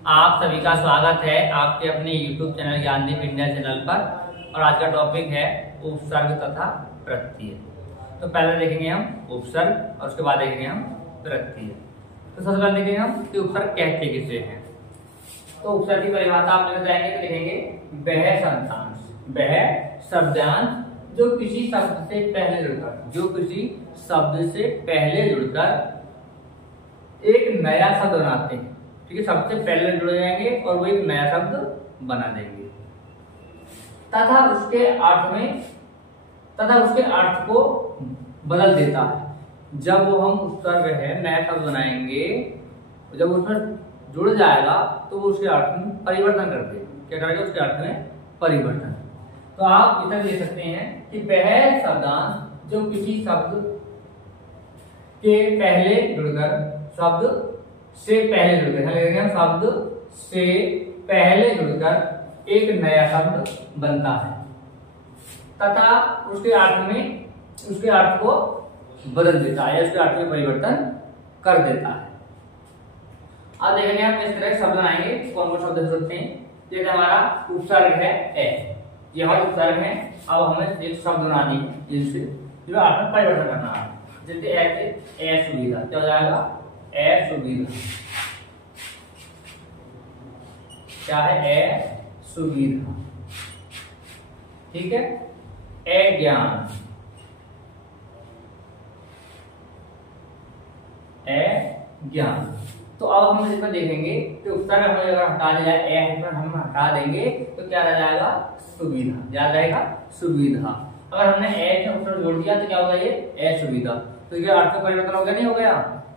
आप सभी का स्वागत है आपके अपने YouTube channel Gyandeep India channel पर। और आज का टॉपिक है उपसर्ग तथा प्रत्यय। तो पहले देखेंगे हम उपसर्ग और उसके बाद देखेंगे हम प्रत्यय। तो सबसे पहले देखेंगे हम कि उपसर्ग कहते किसे हैं। तो उपसर्ग की परिभाषा आप लेकर जाएंगे तो लिखेंगे वह शब्दांश, वह शब्दांश जो किसी शब्द से पहले जुड़कर एक नया शब्द बनाते हैं। ठीक है, सबसे पहले जुड़ जाएंगे और वो एक नया शब्द बना देंगे तथा उसके अर्थ को बदल देता है। जब वो हम उपसर्ग है नया शब्द बनाएंगे, जब उसमें जुड़ जाएगा तो वो उसके अर्थ में परिवर्तन कर देगा। क्या करेगा? उसके अर्थ में परिवर्तन। तो आप इधर ले सकते हैं कि वह शब्दांश जो किसी शब्द के पहले जुड़कर शब्द से पहले जुड़कर एक नया शब्द बनता है तथा उसके अर्थ को बदल देता है या उसके अर्थ में परिवर्तन कर देता है। अब देखेंगे हम इस तरह शब्द बनाएंगे। कौन कौन शब्द जोड़ते हैं? जैसे हमारा उपसर्ग है ए, ये हमारा उपसर्ग है। अब हमें एक शब्द बनानी है जिससे जो अर्थ में परिवर्तन करना है। जैसे ए सुविधा, क्या हो जाएगा? ए सुविधा। क्या है? ए सुविधा। ठीक है। ए ज्ञान, ए ज्ञान। तो अब हम इसमें देखेंगे कि उपसर्ग हमें अगर हटा दिया जाए, ए हम हटा देंगे तो क्या रह जाएगा? सुविधा। याद रहेगा? सुविधा। अगर हमने ए से उपसर्ग जोड़ दिया तो क्या होगा? ये ए सुविधा। तो ये अर्थ का परिवर्तन हो गया, नहीं हो गया?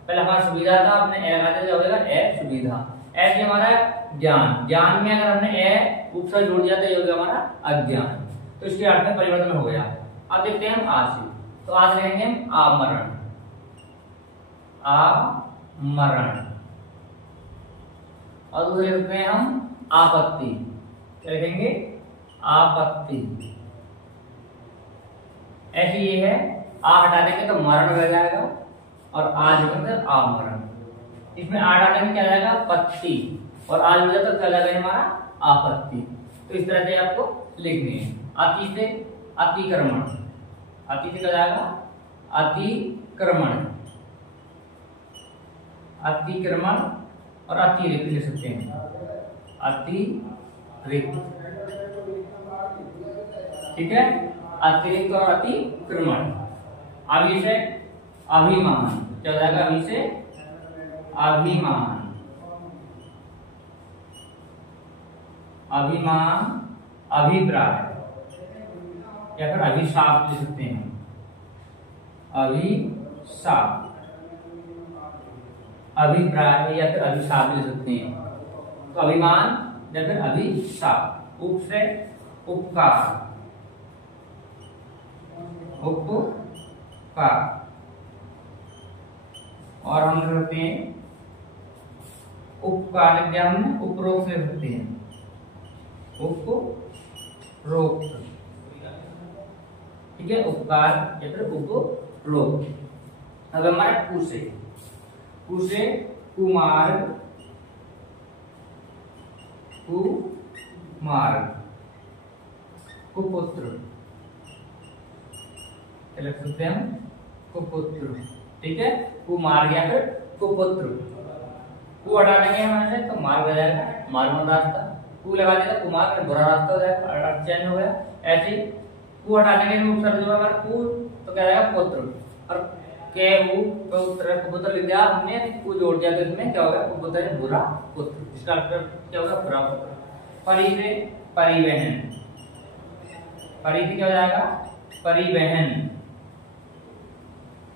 पहले हमारा सुविधा था, आपने ए लगा दिया, हो जाएगा ए सुविधा। ए से हमारा ज्ञान, ज्ञान में अगर हमने ए उपसर्ग जोड़ दिया तो ये हो गया हमारा अज्ञान। तो इसके अर्थ में परिवर्तन हो गया। अब देखते हैं हम आशी। तो आज लिखेंगे हम आमरण, आमरण। और दूसरे लिखते हैं हम आपत्ति। क्या लिखेंगे? आपत्ति। ऐसे ये है, आ हटा देंगे तो मरण रह जाएगा और आज मतलब आमरण। इसमें आ हटा देंगे क्या जाएगा? पत्ती। और आज हो जाए तो क्या लगेगा हमारा? आपत्ति। तो इस तरह से आपको लिखनी है। अति से अतिक्रमण, अति से क्या जाएगा? अतिक्रमण, अतिक्रमण। और अतिरिक्त लिख सकते हैं, अतिरिक्त। ठीक है, अतिरिक्त और अतिक्रमण। अभी से अभिमान, क्या हो जाएगा? अभी से अभिमान, अभिमान। अभिप्राय या फिर अभिशाप लिख सकते हैं, अभिशाप। अभिप्राय या फिर अभिशाप लिख सकते हैं। तो अभिमान या फिर अभिशाप। उप से उपकार, उपकार। और हम करते हैं उपकार के हम उपरोक्त ले सकते हैं, उपरोक्त। ठीक है, उपकार या फिर उपरोक्त। अब हमारा कुसे, कुसे कुमार, कुमार। कुपुत्र, लिख सकते हैं हम कुपुत्र। ठीक है, कुमार या फिर कुपुत्र। कु हटा देंगे हमारे से तो मार्ग हो जाएगा, मार्ग रास्ता। कु लगा देगा कुमार, बुरा रास्ता हो जाएगा, अर्थ चेंज हो गया। ऐसे कु हटा देंगे उपसर्ग जो हमारा कु तो क्या रहेगा? पुत्र। और के पुत्र, पुत्र लिख दिया हमने, कु जोड़ दिया तो इसमें क्या होगा? पुत्र बुरा पुत्र। इसका अर्थ क्या होगा? बुरा पुत्र। परि से परिवहन, परि से क्या हो जाएगा? परिवहन।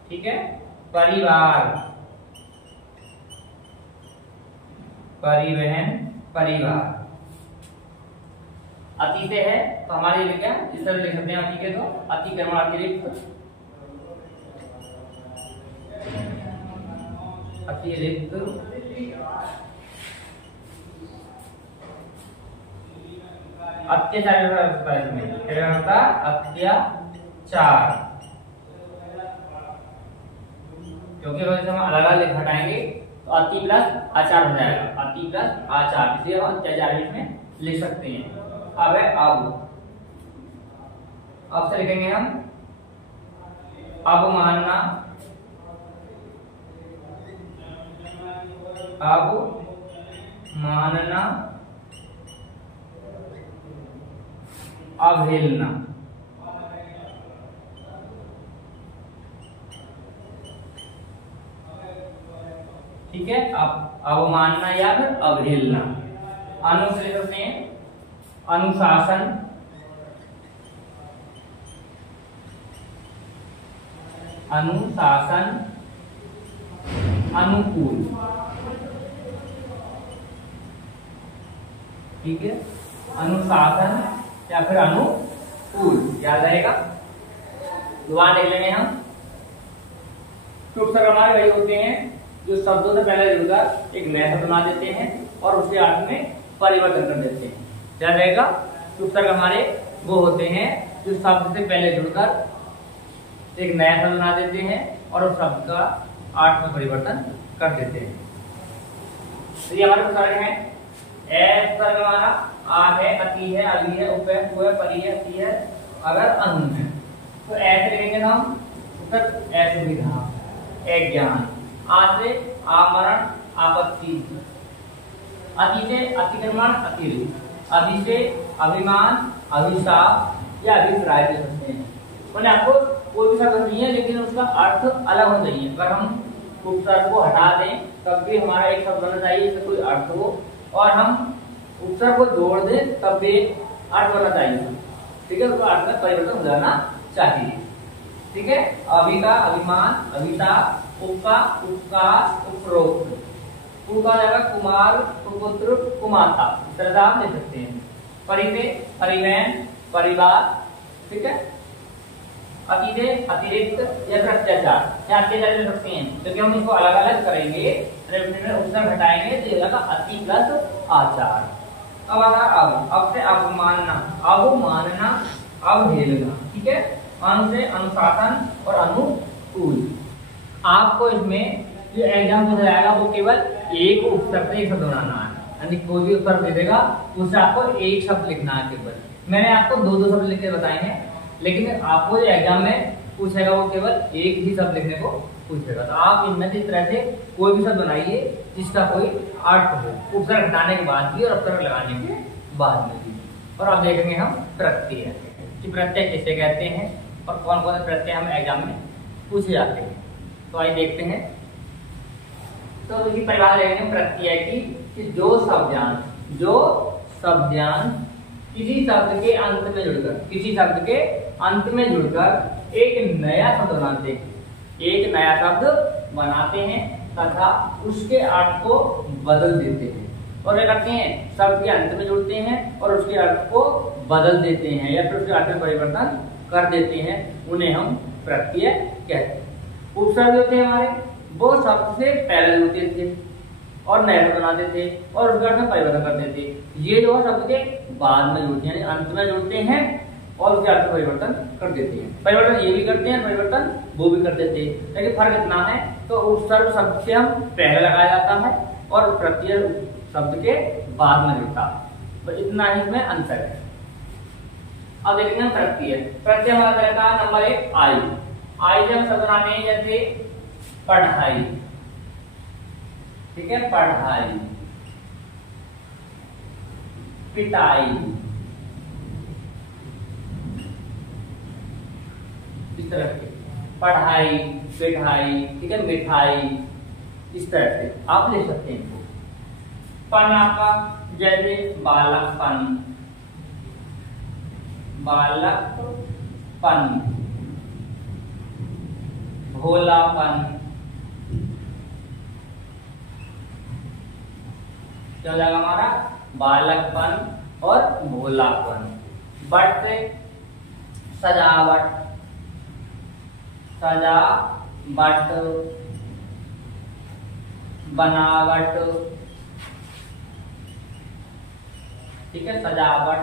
ठीक है, परिवार, परिवहन, परिवार। अति से है तो हमारे लिए क्या इस तरह लिख सकते हैं अति के, तो अतिक्रमण, अतिरिक्त, अतिरिक्त। अत्याचार होता अत्याचार, क्योंकि हम अलग अलग हटाएंगे तो अति प्लस आचार हो जाएगा, अति प्लस आचार, इसे हम अत्याचार में लिख सकते हैं। अब है अब से लिखेंगे हम अवमानना, अवमानना, अवहेलना। ठीक है, अब अवमानना या फिर अवहेलना। अनु से लिख सकते हैं अनुशासन, अनुशासन, अनुकूल। ठीक है, अनुशासन या फिर अनुकूल, याद रहेगा। दोबारा देख लेंगे हम। तो उपसर्ग हमारे वही होते हैं जो शब्दों से पहले जुड़कर एक नया शब्द बना देते हैं और उसके अर्थ में परिवर्तन कर देते हैं। याद रहेगा, उपसर्ग हमारे वो होते हैं जो शब्द से पहले जुड़कर एक नया शब्द बना देते हैं और उस शब्द का अर्थ में परिवर्तन कर देते हैं। तो ये हमारे उपसर्ग हैं। उपसर्ग हमारा आ है, अति है, अभी है, उप है, उ है, परि है, अति है, अगर अनु है। तो ऐसे लिखेंगे हम असुविधा, अज्ञान। आ से आमरण, आपत्ति। अति से अतिक्रमण, अतिरिक्त। अभि से अभिमान, अभिशाप या अभिप्राय दे सकते हैं। मैंने आपको कोई भी शब्द नहीं है लेकिन उसका अर्थ अलग होना चाहिए। अगर हम उपसर्ग को हटा दें तब भी हमारा एक शब्द बनना चाहिए इसका कोई अर्थ हो, और हम उपसर्ग को जोड़ दें तब भी अर्थ बनना चाहिए। ठीक है, उसका अर्थ में परिवर्तन हो जाना चाहिए। ठीक है, अभि का अभिमान, अभिशाप, उप का उपकार, उपरोक्त। उ का जाएगा कुमार, कुपुत्र, कुमाता, इस तरह से आप ले सकते हैं। परि से परिवहन, परिवार। ठीक है, अति से अतिरिक्त या फिर अत्याचार या अत्याचार ले सकते हैं, क्योंकि हम इसको अलग अलग करेंगे, उपसर्ग हटाएंगे तो ये होगा अति प्लस आचार। अब आता अब से अवमानना, अवमानना, अवहेलना। ठीक है, अनु से अनुशासन और अनुकूल। आपको इसमें जो एग्जाम हो जाएगा वो केवल एक उपसर्ग से एक शब्द बनाना है, यानी कोई भी उपसर्ग दे देगा उससे आपको एक शब्द लिखना है केवल। मैंने आपको दो दो शब्द लिख के बताए हैं, लेकिन आपको जो एग्जाम में पूछेगा वो केवल एक ही शब्द लिखने को पूछेगा। तो आप इनमें से इस तरह से कोई भी शब्द बनाइए जिसका कोई अर्थ हो, उपसर्ग हटाने के बाद भी और उपसर्ग लगाने के बाद में भी। और अब देखेंगे हम प्रत्यय कि प्रत्यय किसे कहते हैं और कौन कौन से प्रत्यय हम एग्जाम में पूछे जाते हैं। तो आइए देखते हैं। तो इसकी परिभाषा लेंगे प्रत्यय की कि जो शब्दांश किसी शब्द के अंत में जुड़कर, किसी शब्द के अंत में जुड़कर एक नया शब्द बनाते हैं, एक नया शब्द बनाते हैं तथा उसके अर्थ को बदल देते हैं। और क्या करते हैं, शब्द के अंत में जुड़ते हैं और उसके अर्थ को बदल देते हैं या फिर उसके अर्थ में परिवर्तन कर देते हैं, उन्हें हम प्रत्यय कहते हैं। उपसर्ग होते हैं हमारे, वो शब्द से पहले जुड़ते थे और नया शब्द बनाते थे और उसके अर्थ में परिवर्तन करते थे। ये जो शब्द के बाद में जुड़ते हैं, अंत में जुड़ते हैं और उसके अर्थ में परिवर्तन कर देते हैं। परिवर्तन ये भी करते हैं, परिवर्तन वो भी कर देते हैं, लेकिन फर्क इतना है तो उपसर्ग शब्द से हम पहले लगाया जाता है और प्रत्यय शब्द के बाद में जुड़ता है। तो इतना ही इसमें अंतर है। अब देखते हैं प्रत्यय। प्रत्यय हमारा रहता है नंबर 1 आई। आई जब शब्द बनाने हैं जैसे पढ़ाई। ठीक है, पढ़ाई, पिटाई, इस तरह से पढ़ाई, पिटाई, ठीक है, मिठाई, इस तरह से आप ले सकते हैं। पन आपका जैसे बालकपन, बालकपन, भोलापन, क्या हो जाएगा हमारा बालकपन और भोलापन। बट से सजावट, सजावट, बनावट। ठीक है, सजावट,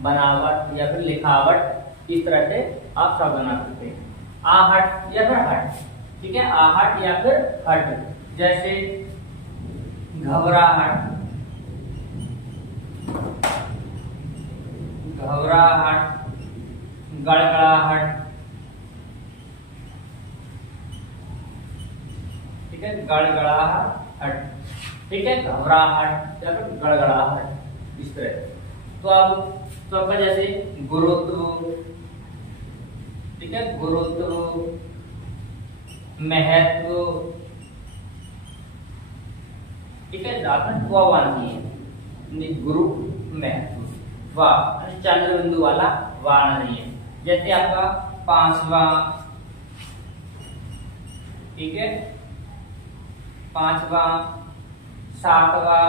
बनावट या फिर लिखावट, इस तरह से आप शब्द बना सकते हैं। आहट या फिर हट। ठीक है, आहट या फिर हट, जैसे घबराहट, घबराहट, गड़गड़ाहट, ठीक है, गड़गड़ाहट, ठीक है, घबराहट या फिर गड़गड़ाहट, इस तरह। तो आपका जैसे गुरुत्व, ठीक है, गुरुत्व, महत्व, ठीक है, आपने वानी है, गुरु महत्व, वाह चंद्र बिंदु वाला वाण नहीं है। जैसे आपका 5वां, ठीक है, 5वां, 7वां,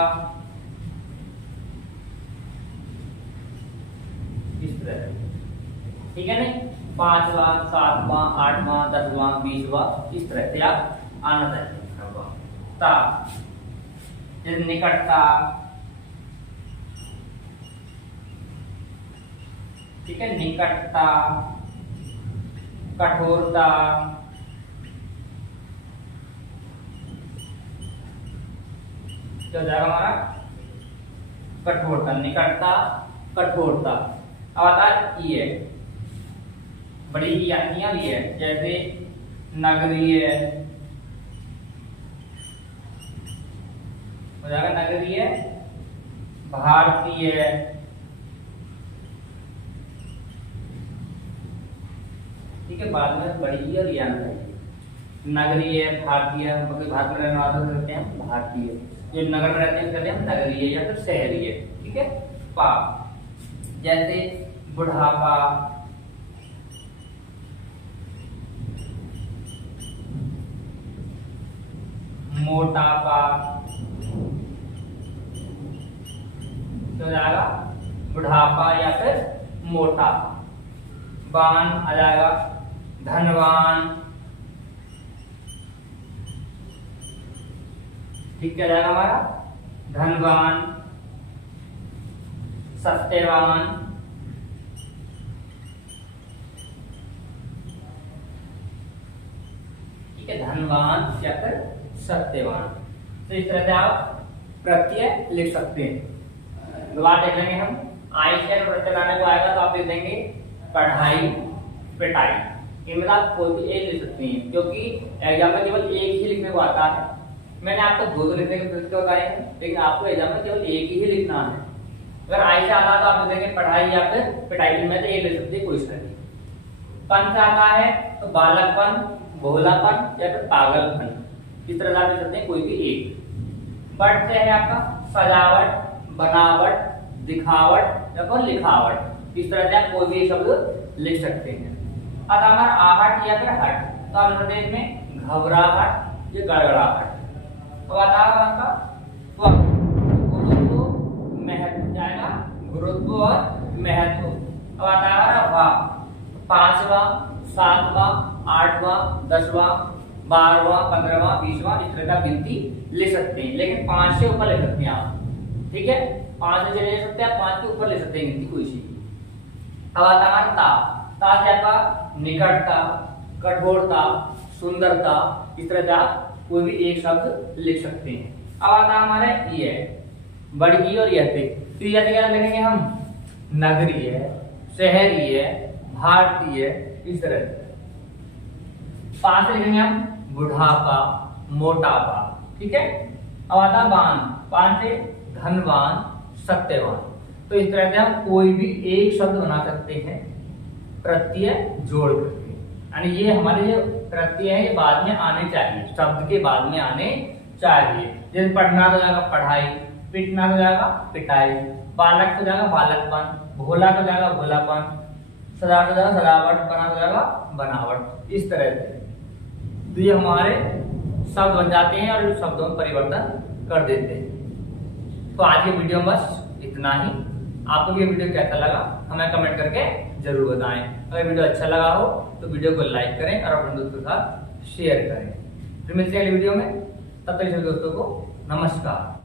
इस तरह, ठीक है नहीं, 5वां, 7वां, 8वां, 10वां, 20वां, इस तरह से आप आना चाहिए। ता जैसे निकटता, ठीक है, निकटता, कठोरता, क्या हो जाएगा हमारा, कठोरता, निकटता, कठोरता। अब आता है ये बड़ी ही यानियां भी है, जैसे नगरीय, हो जाएगा नगरीय, भारतीय, ठीक है, बाद में बड़ी और यान है, नगरीय, भारतीय, मतलब भारत में रहने वाले कहते हैं भारतीय, जो नगर में रहते हैं कहते हैं नगरीय या फिर शहरीय, ठीक है। पा जैसे बुढ़ापा, मोटापा, तो जाएगा बुढ़ापा या फिर मोटापा। वान आ जाएगा धनवान, ठीक क्या जाएगा हमारा, धनवान, सत्यवान, ठीक है, धनवान या फिर सत्यवान। तो इस तरह से आप प्रत्यय लिख सकते हैं। दोबारा देख लेंगे हम, आई से प्रत्यय लाने को आएगा तो आप लिख देंगे पढ़ाई, पिटाई, इनमें आप कोई भी एक लिख सकते हैं, क्योंकि एग्जाम में केवल एक ही लिखने को आता है। मैंने आपको दो लिखने के प्रत्यय बताए हैं, लेकिन आपको एग्जाम में केवल एक ही लिखना है। अगर आई से आता तो आप लिख देंगे पढ़ाई या फिर पिटाई, में से एक लिख सकते हैं, कोई सा नहीं। पन से आता है तो बालकपन, भोलापन या फिर पागलपन, इस तरह से आप लिख सकते हैं कोई भी एक। बट से है आपका सजावट, बनावट, दिखावट या फिर लिखावट, इस तरह से आप कोई भी शब्द लिख सकते हैं। अब हमारा आहट या फिर हट, तो आंध्र प्रदेश में घबराहट या गड़गड़ाहट। तो आता है आपका गुरुत्व, महत्व जाएगा, गुरुत्व और महत्व। अब आता है वाह, 5वां, 7वां, 8वां, 10वां, 12वां, 15वां, 20वां, इस तरह का गिनती ले सकते हैं, लेकिन 5 से ऊपर ले सकते हैं आप, ठीक है, 5 से ले सकते हैं, 5 के ऊपर ले सकते हैं गिनती कोई सी। अब आता है ता, ता से आपका निकटता, कठोरता, सुंदरता, इस तरह से आप कोई भी एक शब्द लिख सकते हैं। अब आता है हमारे ये बड़ी और यते, तो ये क्या लिखेंगे हम, नगरीय, शहरीय, भारतीय, इस तरह से। 5 से लिखेंगे हम बुढ़ापा, मोटापा, ठीक है। अब आता बान, 5 से धनवान, सत्यवान। तो इस तरह से हम कोई भी एक शब्द बना सकते हैं प्रत्यय जोड़ करके, यानी ये हमारे जो प्रत्यय है ये बाद में आने चाहिए, शब्द के बाद में आने चाहिए। जैसे पढ़ना तो जाएगा पढ़ाई, पिटना तो जाएगा पिटाई, बालक तो जाएगा बालकपन, भोला तो जाएगा भोलापन, सजावट तो जाएगा सजावट, बना तो जाएगा बनावट, इस तरह से। तो ये हमारे शब्द बन जाते हैं और शब्दों में परिवर्तन कर देते हैं। तो आज की वीडियो में बस इतना ही। आपको ये वीडियो कैसा लगा हमें कमेंट करके जरूर बताएं। अगर वीडियो अच्छा लगा हो तो वीडियो को लाइक करें और अपने दोस्तों के साथ शेयर करें। फिर मिलते हैं अगली वीडियो में, तब तक दोस्तों को नमस्कार।